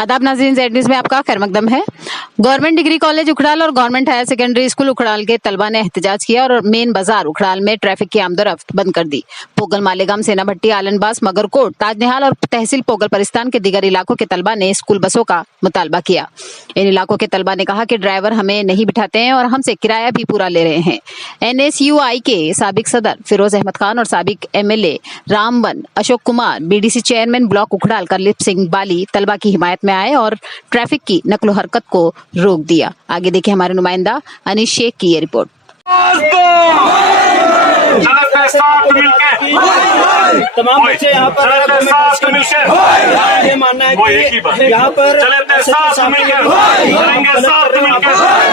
आदाब नाज़रीन, Z news में आपका खैर मकदम है। गवर्नमेंट डिग्री कॉलेज उखड़ाल और गवर्नमेंट हायर सेकेंडरी स्कूल उखड़ाल के तलबा ने एहतजाज किया और मेन बाजार उखड़ाल में ट्रैफिक की आमदोरफ्त बंद कर दी। पोगल, मालेगाम, सेना भट्टी, आलनबास, मगरकोट, ताजनिहाल और तहसील पोगल परिस्तान के दीगर इलाकों के तलबा ने स्कूल बसों का मुतालबा किया। इन इलाकों के तलबा ने कहा कि ड्राइवर हमें नहीं बिठाते हैं और हमसे किराया भी पूरा ले रहे हैं। NSUI के साबिक सदर फिरोज अहमद खान और साबिक MLA रामवन Ashok Kumar, BDC chairman block उखड़ाल करलिप सिंह बाली तलबा की हिमायत में आए और ट्रैफिक की नकलो हरकत को रोक दिया। आगे देखिए हमारे नुमाइंदा अनीश शेख की ये रिपोर्ट। तमाम बच्चे यहाँ पर ये मानना है कि यहाँ पर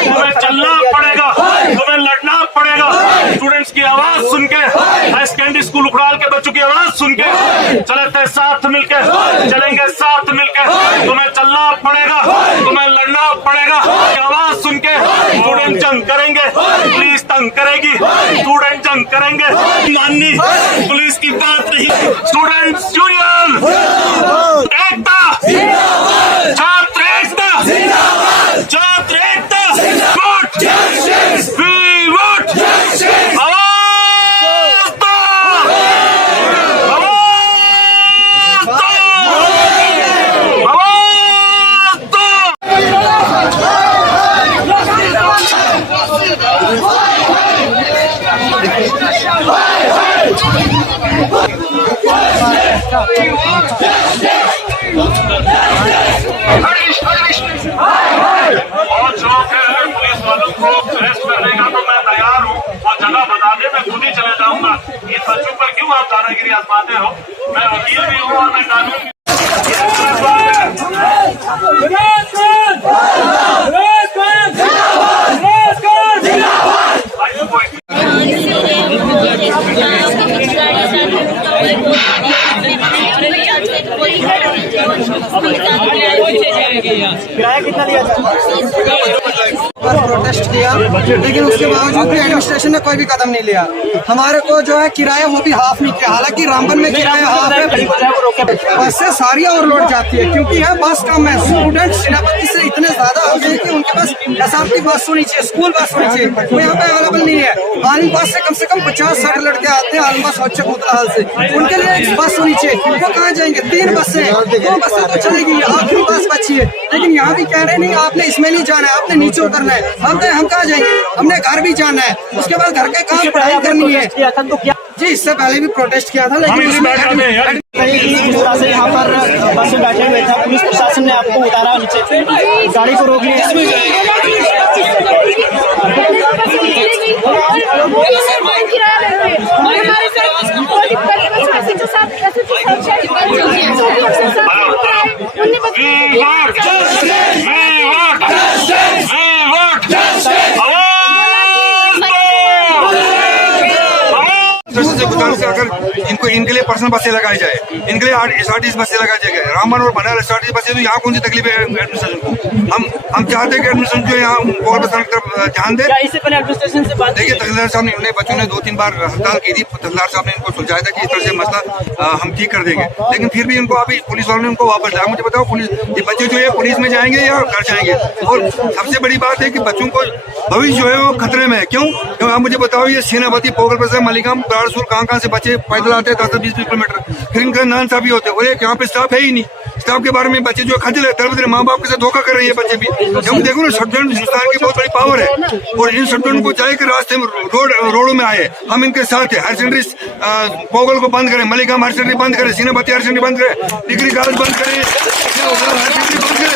तुम्हें चलना पड़ेगा, तुम्हें लड़ना पड़ेगा। स्टूडेंट्स की आवाज सुन के, हाई सेकेंडरी स्कूल उखड़ाल के बच्चों की आवाज सुन के चलते साथ मिलकर चलेंगे, साथ मिलकर तुम्हें चलना पड़ेगा, तुम्हें लड़ना पड़ेगा। आवाज सुन के स्टूडेंट जंग करेंगे, पुलिस तंग करेगी, स्टूडेंट जंग करेंगे। माननी पुलिस की बात नहीं। स्टूडेंट्स यूनियन एकता, छात्र एकता, छात्र एकता, वोट वी वोट, आवाज दो, आवाज दो, आवाज दो। और जो पुलिस वालों को अरेस्ट करने का तो मैं तैयार हूँ, वो जगह बताने मैं खुद ही चले जाऊंगा। इन बच्चों पर क्यों आप दादागिरी आजमाते हो? मैं वकील भी हूँ और मैं कानून किराया कितना लिया पर प्रोटेस्ट किया, लेकिन उसके बावजूद भी एडमिनिस्ट्रेशन ने कोई भी कदम नहीं लिया। हमारे को जो है किराया वो भी हाफ नहीं किया, हालांकि रामबन में किराया हाफ है। बस से सारी ओवरलोड जाती है क्योंकि यहाँ बस कम है। स्टूडेंट सेनापति से इतने ज्यादा होते हैं कि उनके पास SRT बस होनी चाहिए, स्कूल बस होनी चाहिए, वो यहाँ पे अवेलेबल नहीं है। आलमबास से कम 50-60 लड़के आते हैं, आलमबास बच्चे कोतवाल से, उनके लिए एक बस होनी चाहिए। वो कहाँ जाएंगे? 3 बसें, 2 बसें तो चलेगी, आखिरी बस बची है। लेकिन यहाँ भी कह रहे नहीं आपने इसमें नहीं जाना है, आपने नीचे उतरना है। हम कहाँ जाएंगे? हमने घर भी जाना है, उसके बाद घर के काम पढ़ाई करनी है। जी इससे पहले भी प्रोटेस्ट किया था, लेकिन इस तरह से यहाँ पर बस में बैठे हुए थे। पुलिस प्रशासन ने आपको उतारा नीचे से, गाड़ी को रोक लिया। से अगर इनके लिए पर्सनल बसें लगाई जाए, इनके लिए SRTC बसें लगाई जाए। रामबन और बनारस SRTC बसें, तो यहाँ कौन सी तकलीफ है एडमिनिस्ट्रेशन को? हम चाहते हैं कि एडमिनिस्ट्रेशन जो यहाँ ध्यान दे। इससे पहले एडमिनिस्ट्रेशन से बात देखिए, तहसीलदार साहब ने, बच्चों ने 2-3 बार हड़ताल की थी। तहसीलदार साहब ने इनको सुलझाया था कि इस तरह से मसला हम ठीक कर देंगे, लेकिन फिर भी इनको अभी पुलिस वालों ने उनको वापस लाया। मुझे बताओ, पुलिस ये बच्चे जो है पुलिस में जाएंगे या घर जाएंगे? और सबसे बड़ी बात है कि बच्चों को भविष्य जो है वो खतरे में है। क्यों? क्योंकि आप मुझे बताओ, ये सेनापति, पोगल पर से मालिगाम, बराड़सूर, कहाँ से बच्चे पैदल आते हैं 10-20 किलोमीटर, फिर इनका नान साहब ही होते हैं। और यहाँ पे स्टाफ है ही नहीं। स्टाफ के बारे में बच्चे जो खजल है, दर बदर माँ बाप के साथ धोखा कर रहे हैं बच्चे भी। जब देखो ना, स्टूडेंट हिंदुस्तान की बहुत बड़ी पावर है और इन स्टूडेंट को चाहे कि रास्ते में रोडों में आए, हम इनके साथ है। हायर सेकेंडरी पोगल को बंद करें, मालिगाम हायर सेकेंडरी बंद करें, सीनापति हायर सेकेंडरी बंद करें, डिग्री कॉलेज बंद करें, हायर सेकेंडरी बंद करें।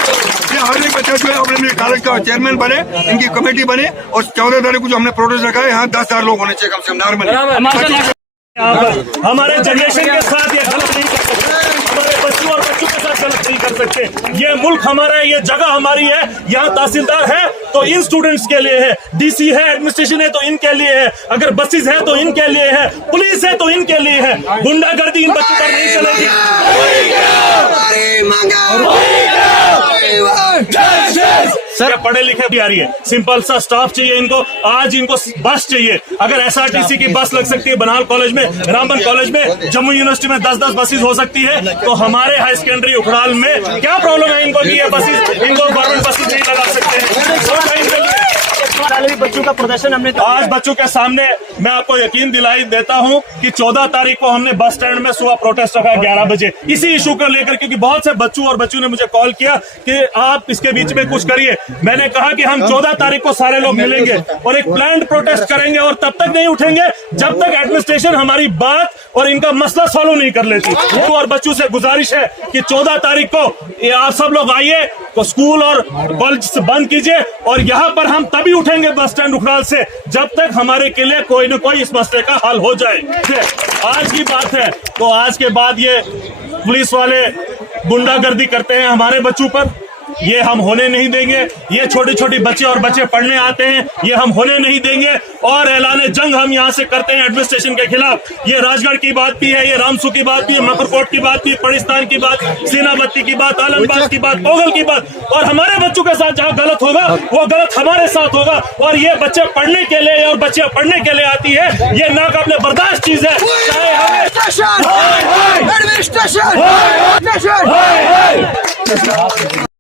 हर एक बच्चा जो है अपने कॉलेज का चेयरमैन बने, इनकी कमेटी बने। और 14 तारीख को जो हमने प्रोटेस्ट रखा है, यहाँ 10,000 लोग होने चाहिए कम से कम नॉर्मल। हमारे जनरेशन के साथ ये गलत नहीं कर सकते, हमारे बच्चों और बच्चों के साथ गलत नहीं कर सकते। ये मुल्क हमारा है, ये जगह हमारी है। यहाँ तहसीलदार है तो इन स्टूडेंट्स के लिए है, DC है, एडमिनिस्ट्रेशन है तो इनके लिए है, अगर बसेस है तो इनके लिए है, पुलिस है तो इनके लिए है। गुंडागर्दी इन बच्चों पर नहीं चलेगी। ये पढ़े लिखे भी आ रही है, सिंपल सा स्टाफ चाहिए इनको, आज इनको बस चाहिए। अगर एसआरटीसी की बस लग सकती है बनाल कॉलेज में, रामबन कॉलेज में, जम्मू यूनिवर्सिटी में 10-10 बसेज हो सकती है, तो हमारे हाई सेकेंडरी उखड़ाल में क्या प्रॉब्लम है इनको कि ये बसेज, इनको गवर्नमेंट बसेज नहीं लगा सकते हैं? बच्चों का प्रदर्शन हमने आज बच्चों के सामने मैं आपको यकीन दिलाई देता हूं कि 14 तारीख को हमने बस स्टैंड में सुबह प्रोटेस्ट रखा 11 बजे इसी इशू को लेकर, क्योंकि बहुत से बच्चों और बच्चों ने मुझे कॉल किया कि आप इसके बीच में कुछ करिए। मैंने कहा कि हम 14 तारीख को सारे लोग मिलेंगे और एक प्लान्ड प्रोटेस्ट करेंगे और तब तक नहीं उठेंगे जब तक एडमिनिस्ट्रेशन हमारी बात और इनका मसला सॉल्व नहीं कर लेती। और बच्चों से गुजारिश है कि 14 तारीख को आप सब लोग आइए, तो स्कूल और कॉलेज बंद कीजिए और यहाँ पर हम तभी उठेंगे बस स्टैंड उखड़ाल से जब तक हमारे के लिए कोई न कोई इस मसले का हल हो जाए। आज की बात है, तो आज के बाद ये पुलिस वाले गुंडागर्दी करते हैं हमारे बच्चों पर, ये हम होने नहीं देंगे। ये छोटे छोटे बच्चे और बच्चे पढ़ने आते हैं, ये हम होने नहीं देंगे और ऐलान जंग हम यहाँ से करते हैं एडमिनिस्ट्रेशन के खिलाफ। ये राजगढ़ की बात भी है, ये रामसू की बात भी है, मकरकोट की बात भी, पड़िस्तान की बात, सेनाबत्ती की बात, आलमबाग की बात, पोगल की बात, और हमारे बच्चों के साथ जहाँ गलत होगा वो गलत हमारे साथ होगा। और ये बच्चे पढ़ने के लिए और बच्चे पढ़ने के लिए आती है, ये नाकाबिले बर्दाश्त चीज है। चाहे हमें